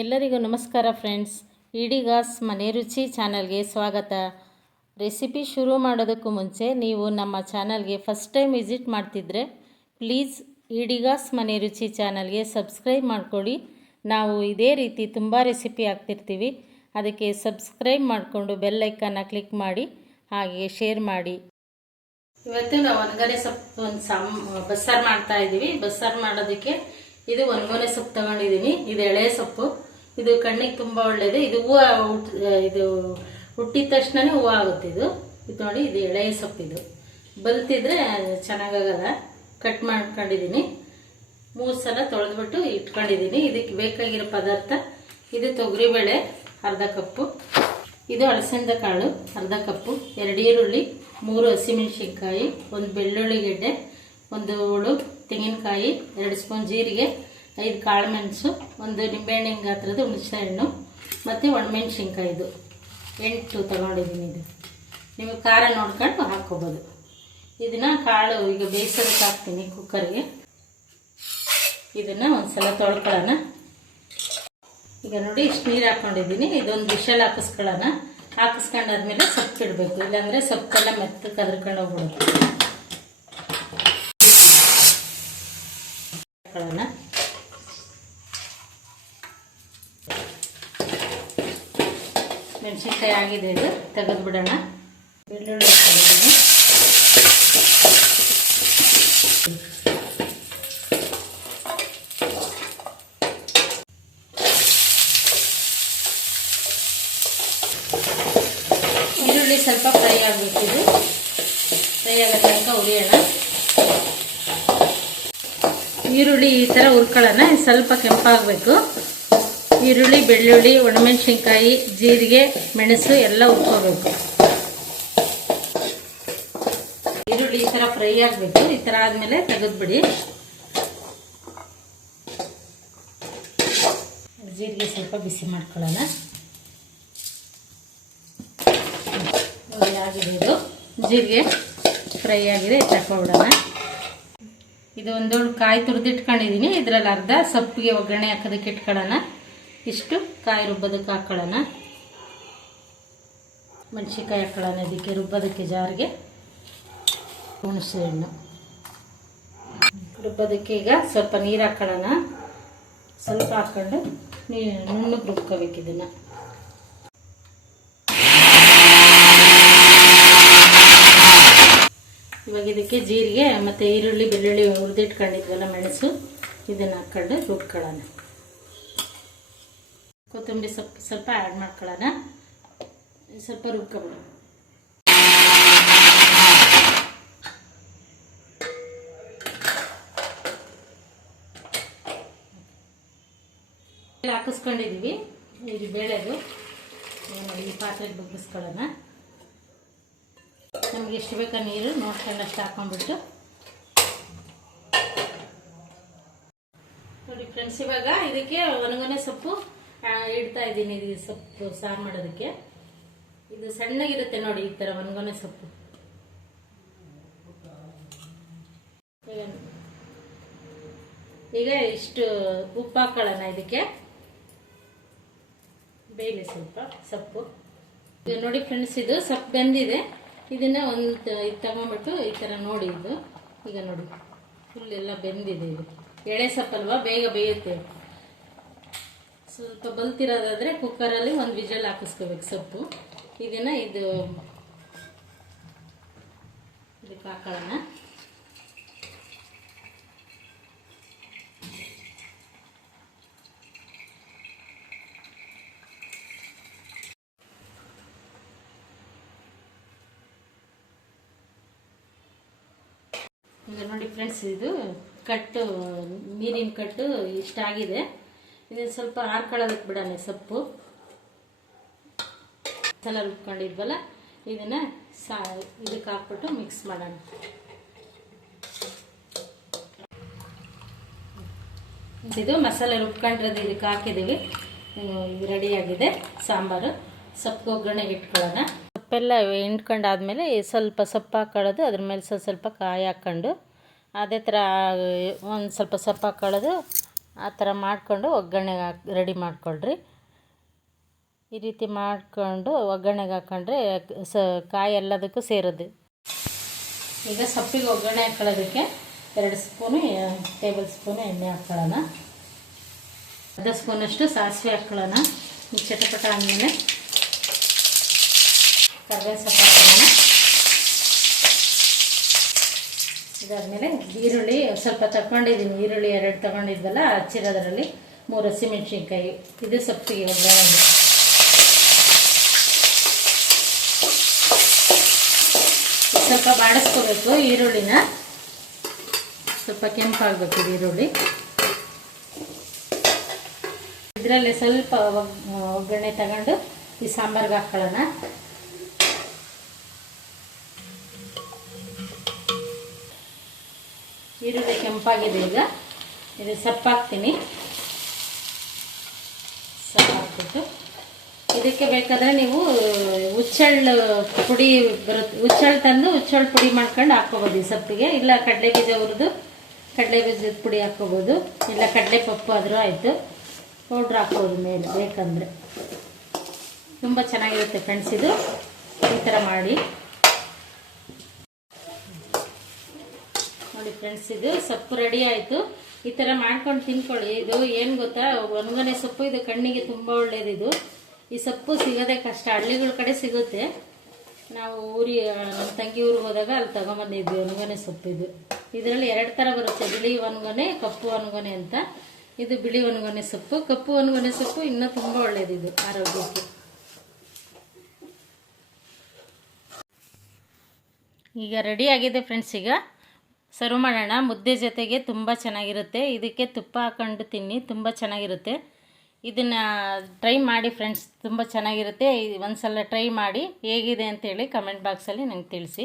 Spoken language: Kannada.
ಎಲ್ಲರಿಗೂ ನಮಸ್ಕಾರ ಫ್ರೆಂಡ್ಸ್. ಇಡಿಗಾಸ್ ಮನೆ ರುಚಿ ಚಾನಲ್ಗೆ ಸ್ವಾಗತ. ರೆಸಿಪಿ ಶುರು ಮಾಡೋದಕ್ಕೂ ಮುಂಚೆ ನೀವು ನಮ್ಮ ಚಾನಲ್ಗೆ ಫಸ್ಟ್ ಟೈಮ್ ವಿಸಿಟ್ ಮಾಡ್ತಿದ್ರೆ ಪ್ಲೀಸ್ ಇಡಿಗಾಸ್ ಮನೆ ರುಚಿ ಚಾನಲ್ಗೆ ಸಬ್ಸ್ಕ್ರೈಬ್ ಮಾಡಿಕೊಡಿ ನಾವು ಇದೇ ರೀತಿ ತುಂಬ ರೆಸಿಪಿ ಹಾಕ್ತಿರ್ತೀವಿ. ಅದಕ್ಕೆ ಸಬ್ಸ್ಕ್ರೈಬ್ ಮಾಡಿಕೊಂಡು ಬೆಲ್ಲೈಕನ್ನ ಕ್ಲಿಕ್ ಮಾಡಿ ಹಾಗೆ ಶೇರ್ ಮಾಡಿ. ಇವತ್ತು ನಾವು ಒಣಗನೆ ಸೊಪ್ಪು ಒಂದು ಸಾಮ್, ಬಸ್ಸಾರು ಮಾಡ್ತಾ ಇದ್ದೀವಿ. ಬಸ್ಸಾರು ಮಾಡೋದಕ್ಕೆ ಇದು ಒಣಗನೆ ಸೊಪ್ಪು ತಗೊಂಡಿದ್ದೀನಿ. ಇದು ಎಳೆ ಸೊಪ್ಪು. ಇದು ಕಣ್ಣಿಗೆ ತುಂಬ ಒಳ್ಳೆಯದು ಇದು ಹೂವು ಇದು ಹುಟ್ಟಿದ ತಕ್ಷಣನೇ ಹೂವು ಆಗುತ್ತೆ ಇದು. ಇದು ನೋಡಿ, ಇದು ಎಳೆ ಸೊಪ್ಪಿದು. ಬಲ್ತಿದ್ರೆ ಚೆನ್ನಾಗಾಗಲ್ಲ. ಕಟ್ ಮಾಡ್ಕೊಂಡಿದ್ದೀನಿ ಮೂರು ಸಲ ತೊಳೆದ್ಬಿಟ್ಟು ಇಟ್ಕೊಂಡಿದ್ದೀನಿ ಇದಕ್ಕೆ ಬೇಕಾಗಿರೋ ಪದಾರ್ಥ, ಇದು ತೊಗರಿಬೇಳೆ, ಅರ್ಧ ಕಪ್ಪು. ಇದು ಅಲಸಂದ ಕಾಳು, ಅರ್ಧ ಕಪ್ಪು. ಎರಡು ಈರುಳ್ಳಿ, ಮೂರು ಹಸಿಮೆಣಸಿನ್ಕಾಯಿ, ಒಂದು ಬೆಳ್ಳುಳ್ಳಿ ಗೆಡ್ಡೆ, ಒಂದು ಹೋಳು, ತೆಂಗಿನಕಾಯಿ, ಎರಡು ಸ್ಪೂನ್ ಜೀರಿಗೆ ಐದು ಕಾಳು ಮೆಣಸು ಒಂದು ನಿಂಬೆಹಣ್ಣಿನ ಗಾತ್ರದ ಹುಣಸೆ ಹಣ್ಣು ಮತ್ತು ಒಣಮೆಣ್ಸಿನ್ಕಾಯಿದು. ಎಂಟು ತೊಗೊಂಡಿದ್ದೀನಿ ಇದು. ನೀವು ಖಾರ ನೋಡ್ಕೊಂಡು ಹಾಕ್ಕೋಬೋದು. ಇದನ್ನು ಕಾಳು, ಈಗ ಬೇಯಿಸೋದಕ್ಕೆ ಹಾಕ್ತೀನಿ ಕುಕ್ಕರ್ಗೆ. ಇದನ್ನು ಒಂದು ಸಲ ತೊಳ್ಕೊಳ್ಳೋಣ. ಈಗ ನೋಡಿ, ಇಷ್ಟು ನೀರು ಹಾಕ್ಕೊಂಡಿದ್ದೀನಿ. ಇದೊಂದು ವಿಶಲ್ ಹಾಕಿಸ್ಕೊಳ್ಳೋಣ. ಹಾಕಿಸ್ಕೊಂಡಾದ್ಮೇಲೆ ಸೊಪ್ಪು ಇಡಬೇಕು. ಇಲ್ಲಾಂದರೆ ಸೊಪ್ಪೆಲ್ಲ ಮೆತ್ತ ಕದ್ರಕೊಂಡು ಹೋಗ್ಬಿಡುತ್ತೆ. ಮೆಣಸಿನ್ಕಾಯಿ ಆಗಿದೆ ಇದು ತೆಗೆದು ಬಿಡೋಣ ಬೆಳ್ಳುಳ್ಳಿ ಈರುಳ್ಳಿ ಸ್ವಲ್ಪ ಫ್ರೈ ಆಗಬೇಕಿದು ಫ್ರೈ ಆಗೋ ತನಕ ಉರಿಯೋಣ ಈರುಳ್ಳಿ ಈ ಥರ ಉರ್ಕೊಳ್ಳೋಣ ಸ್ವಲ್ಪ ಕೆಂಪಾಗಬೇಕು. ಈರುಳ್ಳಿ, ಬೆಳ್ಳುಳ್ಳಿ, ಒಣಮೆಣಸಿನ್ಕಾಯಿ, ಜೀರಿಗೆ, ಮೆಣಸು ಎಲ್ಲ ಉಪ್ಕೋಬೇಕು ಈರುಳ್ಳಿ ಈ ಥರ ಫ್ರೈ ಆಗಬೇಕು. ಈ ಥರ ಆದಮೇಲೆ ತೆಗೆದ್ಬಿಡಿ. ಜೀರಿಗೆ ಸ್ವಲ್ಪ ಬಿಸಿ ಮಾಡ್ಕೊಳ್ಳೋಣ. ಆಗಿದೆ ಇದು. ಜೀರಿಗೆ ಫ್ರೈ ಆಗಿದೆ ಬಿಡೋಣ ಇದು ಒಂದೊಳ್ಳೆ ಕಾಯಿ ತುರಿದಿಟ್ಕೊಂಡಿದ್ದೀನಿ ಇದರಲ್ಲಿ ಅರ್ಧ ಸೊಪ್ಪಿಗೆ ಒಗ್ಗರಣೆ ಹಾಕೋದಕ್ಕೆ ಇಟ್ಕೊಳ್ಳೋಣ. ಇಷ್ಟು ಕಾಯಿ ರುಬ್ಬೋದಕ್ಕೆ ಹಾಕ್ಕೊಳ್ಳೋಣ ಮೆಣಸಿನ್ಕಾಯಿ ಹಾಕ್ಕೊಳ್ಳೋಣ ಇದಕ್ಕೆ ರುಬ್ಬೋದಕ್ಕೆ ಜಾರಿಗೆ ಹುಣಸೆ ಹಣ್ಣು. ರುಬ್ಬೋದಕ್ಕೆ ಈಗ ಸ್ವಲ್ಪ ನೀರು ಹಾಕ್ಕೊಳ್ಳೋಣ ಸ್ವಲ್ಪ ಹಾಕ್ಕೊಂಡು ನೀ ನುಣ್ಣಗೆ ರುಬ್ಕೋಬೇಕು ಇದನ್ನು. ಇವಾಗ ಇದಕ್ಕೆ ಜೀರಿಗೆ ಮತ್ತು ಈರುಳ್ಳಿ, ಬೆಳ್ಳುಳ್ಳಿ ಹುರಿದಿಟ್ಕೊಂಡಿದ್ವಲ್ಲ ಮೆಣಸು, ಇದನ್ನು ಹಾಕ್ಕೊಂಡು ರುಬ್ಕೊಳ್ಳೋಣ. ಕೊತ್ತಂಬರಿ ಸೊಪ್ಪು ಸ್ವಲ್ಪ ಆ್ಯಡ್ ಮಾಡ್ಕೊಳ್ಳೋಣ ಸ್ವಲ್ಪ ರುಬ್ಕೊಬಿಡೋಣ ಹಾಕಿಸ್ಕೊಂಡಿದ್ದೀವಿ ಇದು ಬೇಳೆದು. ಈ ಪಾತ್ರೆಗೆ ಬಗ್ಗಿಸ್ಕೊಳ್ಳೋಣ ನಮಗೆ ಎಷ್ಟು ಬೇಕಾ ನೀರು ನೋಡ್ಕೊಂಡು ಅಷ್ಟು ಹಾಕೊಂಡ್ಬಿಟ್ಟು. ನೋಡಿ ಫ್ರೆಂಡ್ಸ್ ಇವಾಗ ಇದಕ್ಕೆ ಒಣಗೊನೆ ಸೊಪ್ಪು. ಇಡ್ತಾ ಇದ್ದೀನಿ ಇದು ಸೊಪ್ಪು, ಸಾರು ಮಾಡೋದಕ್ಕೆ. ಇದು ಸಣ್ಣಗಿರುತ್ತೆ ನೋಡಿ ಈ ಥರ ಒಣಗೊನೆ ಸೊಪ್ಪು. ಈಗ ಇಷ್ಟು ಉಪ್ಪು ಹಾಕೊಳ್ಳೋಣ ಇದಕ್ಕೆ. ಬೇಯಲಿ ಸ್ವಲ್ಪ, ಸೊಪ್ಪು. ಇದು ನೋಡಿ ಫ್ರೆಂಡ್ಸ್, ಇದು ಸೊಪ್ಪು ಬೆಂದಿದೆ. ಇದನ್ನ ಒಂದು ಇದು ತಗೊಂಡ್ಬಿಟ್ಟು ಈ ಥರ ನೋಡಿ ಇದು. ಈಗ ನೋಡಿ ಫುಲ್ ಎಲ್ಲ ಬೆಂದಿದೆ ಇದು. ಎಳೆ ಸೊಪ್ಪಲ್ವಾ? ಬೇಗ ಬೇಯುತ್ತೆ. ಸ್ವಲ್ಪ ಬಲ್ತಿರೋದಾದರೆ ಕುಕ್ಕರಲ್ಲಿ ಒಂದು ವಿಜಲ್ ಹಾಕಿಸ್ಕೋಬೇಕು ಸೊಪ್ಪು. ಇದನ್ನು ಇದು ಇದಕ್ಕೆ ಹಾಕೊಳ್ಳೋಣ. ನೋಡಿ ಫ್ರೆಂಡ್ಸ್ ಇದು ಕಟ್ಟು ನೀರಿನ ಕಟ್ಟು ಇಷ್ಟಾಗಿದೆ. ಇದನ್ನು ಸ್ವಲ್ಪ ಹಾರ್ಕೊಳ್ಳೋದಕ್ಕೆ ಬಿಡೋಣ ಸೊಪ್ಪು. ಸಲ ರುಬ್ಕೊಂಡಿದ್ವಲ್ಲ, ಇದನ್ನು ಸಾ, ಇದಕ್ಕೆ ಹಾಕ್ಬಿಟ್ಟು ಮಿಕ್ಸ್ ಮಾಡೋಣ. ಇದು ಮಸಾಲೆ ರುಬ್ಕೊಂಡಿರೋದು ಇದಕ್ಕೆ ಹಾಕಿದ್ದೀವಿ. ರೆಡಿಯಾಗಿದೆ. ಸಾಂಬಾರು. ಸೊಪ್ಪು ಒಗ್ಗರಣೆಗೆ ಇಟ್ಕೊಳ್ಳೋಣ. ಸೊಪ್ಪೆಲ್ಲ ಹಿಂಡ್ಕೊಂಡಾದ್ಮೇಲೆ ಸ್ವಲ್ಪ ಸೊಪ್ಪು ಹಾಕೊಳ್ಳೋದು, ಅದ್ರ ಮೇಲೆ ಸ್ವಲ್ಪ ಸ್ವಲ್ಪ ಕಾಯಿ ಹಾಕ್ಕೊಂಡು, ಅದೇ ಥರ ಒಂದು ಸ್ವಲ್ಪ ಸೊಪ್ಪು ಹಾಕ್ಕೊಳ್ಳೋದು ಆ ಥರ ಮಾಡಿಕೊಂಡು ಒಗ್ಗರಣೆಗೆ ಹಾಕಿ, ರೆಡಿ ಮಾಡ್ಕೊಳ್ರಿ. ಈ ರೀತಿ ಮಾಡಿಕೊಂಡು ಒಗ್ಗರಣೆಗೆ ಹಾಕ್ಕೊಂಡ್ರೆ ಸ, ಕಾಯಿ ಎಲ್ಲದಕ್ಕೂ ಸೇರೋದು. ಈಗ ಸೊಪ್ಪಿಗೆ ಒಗ್ಗರಣೆ ಹಾಕೊಳ್ಳೋದಕ್ಕೆ ಎರಡು ಸ್ಪೂನು ಟೇಬಲ್ ಸ್ಪೂನು ಎಣ್ಣೆ ಹಾಕ್ಕೊಳ್ಳೋಣ ಅರ್ಧ ಸ್ಪೂನಷ್ಟು ಸಾಸಿವೆ ಹಾಕ್ಕೊಳ್ಳೋಣ ಚಟಪಟ ಆದಮೇಲೆ ಕರ್ಬೇವು ಸೊಪ್ಪು ಹಾಕ್ಕೊಳ್ಳೋಣ ಇದಾದಮೇಲೆ ಈರುಳ್ಳಿ ಸ್ವಲ್ಪ ತಗೊಂಡಿದ್ದೀನಿ ಈರುಳ್ಳಿ ಎರಡು ತಗೊಂಡಿದ್ವಲ್ಲ ಹಚ್ಚಿರೋದ್ರಲ್ಲಿ ಮೂರು ಹಸಿಮೆಣ್ಸಿನ್ಕಾಯಿ. ಇದು ಸೊಪ್ಪಿಗೆ ಒಗ್ಗರಣೆ. ಸ್ವಲ್ಪ ಬಾಡಿಸ್ಕೋಬೇಕು ಈರುಳ್ಳಿನ. ಸ್ವಲ್ಪ ಕೆಂಪಾಗಬೇಕು ಈರುಳ್ಳಿ. ಇದರಲ್ಲಿ ಸ್ವಲ್ಪ ಒಗ್- ಒಗ್ಗರಣೆ ತಗೊಂಡು ಈ ಸಾಂಬಾರ್ಗೆ ಹಾಕ್ಕೊಳ್ಳೋಣ ಈರುಳ್ಳಿ ಕೆಂಪಾಗಿದೆ ಈಗ. ಇದು ಸೊಪ್ಪು ಹಾಕ್ತೀನಿ ಸೊಪ್ಪು ಹಾಕ್ಬಿಟ್ಟು ಇದಕ್ಕೆ ಬೇಕಾದರೆ ನೀವು ಹುಚ್ಚಳ್ಳು ಪುಡಿ ಬರುತ್ತೆ. ಹುಚ್ಚಳ್ಳು ತಂದು ಹುಚ್ಚಳ್ಳು ಪುಡಿ ಮಾಡ್ಕೊಂಡು ಹಾಕ್ಕೋಬೋದು ಈ ಸೊಪ್ಪಿಗೆ. ಇಲ್ಲ ಕಡಲೆ ಬೀಜ ಹುರಿದು ಕಡಲೆ ಬೀಜದ ಪುಡಿ ಹಾಕ್ಕೋಬೋದು. ಇಲ್ಲ ಕಡಲೆ ಪಪ್ಪು ಆದರೂ ಆಯಿತು. ಪೌಡ್ರ್ ಹಾಕ್ಬೋದು ಮೇಲೆ ಬೇಕಂದರೆ. ತುಂಬ ಚೆನ್ನಾಗಿರುತ್ತೆ ಫ್ರೆಂಡ್ಸ್ ಇದು. ಈ ಥರ ಮಾಡಿ. ನೋಡಿ ಫ್ರೆಂಡ್ಸ್ ಇದು, ಸೊಪ್ಪು ರೆಡಿ ಆಯಿತು. ಈ ಥರ ಮಾಡ್ಕೊಂಡು ತಿನ್ಕೊಳ್ಳಿ. ಇದು ಏನು ಗೊತ್ತಾ? ಒಣಗನೆ ಸೊಪ್ಪು, ಇದು ಕಣ್ಣಿಗೆ ತುಂಬ ಒಳ್ಳೇದಿದು. ಈ ಸೊಪ್ಪು ಸಿಗೋದೇ ಕಷ್ಟ. ಹಳ್ಳಿಗಳ ಕಡೆ ಸಿಗುತ್ತೆ. ನಾವು ಊರಿ ನಮ್ಮ ತಂಗಿ ಊರಿಗೆ ಹೋದಾಗ ಅಲ್ಲಿ ತಗೊಂಬಂದಿದ್ವಿ ಒಣಗನೆ ಸೊಪ್ಪು ಇದು. ಇದರಲ್ಲಿ ಎರಡು ಥರ ಬರುತ್ತೆ. ಬಿಳಿ ಒಣಗೊನೆ ಕಪ್ಪು ಒಣಗೊನೆ ಅಂತ. ಇದು ಬಿಳಿ ಒಣಗೊನೆ ಸೊಪ್ಪು, ಕಪ್ಪು ಒಣಗೊನೆ ಸೊಪ್ಪು ಇನ್ನೂ ತುಂಬ ಒಳ್ಳೇದಿದು ಆರೋಗ್ಯಕ್ಕೆ. ಈಗ ರೆಡಿ ಆಗಿದೆ ಫ್ರೆಂಡ್ಸ್ ಈಗ. ಸರ್ವ್ ಮಾಡೋಣ. ಮುದ್ದೆ ಜೊತೆಗೆ ತುಂಬ ಚೆನ್ನಾಗಿರುತ್ತೆ. ಇದಕ್ಕೆ ತುಪ್ಪ ಹಾಕೊಂಡು ತಿನ್ನಿ, ತುಂಬ ಚೆನ್ನಾಗಿರುತ್ತೆ. ಇದನ್ನು ಟ್ರೈ ಮಾಡಿ ಫ್ರೆಂಡ್ಸ್, ತುಂಬ ಚೆನ್ನಾಗಿರುತ್ತೆ. ಒಂದು ಸಲ ಟ್ರೈ ಮಾಡಿ ಹೇಗಿದೆ ಅಂತೇಳಿ ಕಮೆಂಟ್ ಬಾಕ್ಸಲ್ಲಿ ನಂಗೆ ತಿಳಿಸಿ.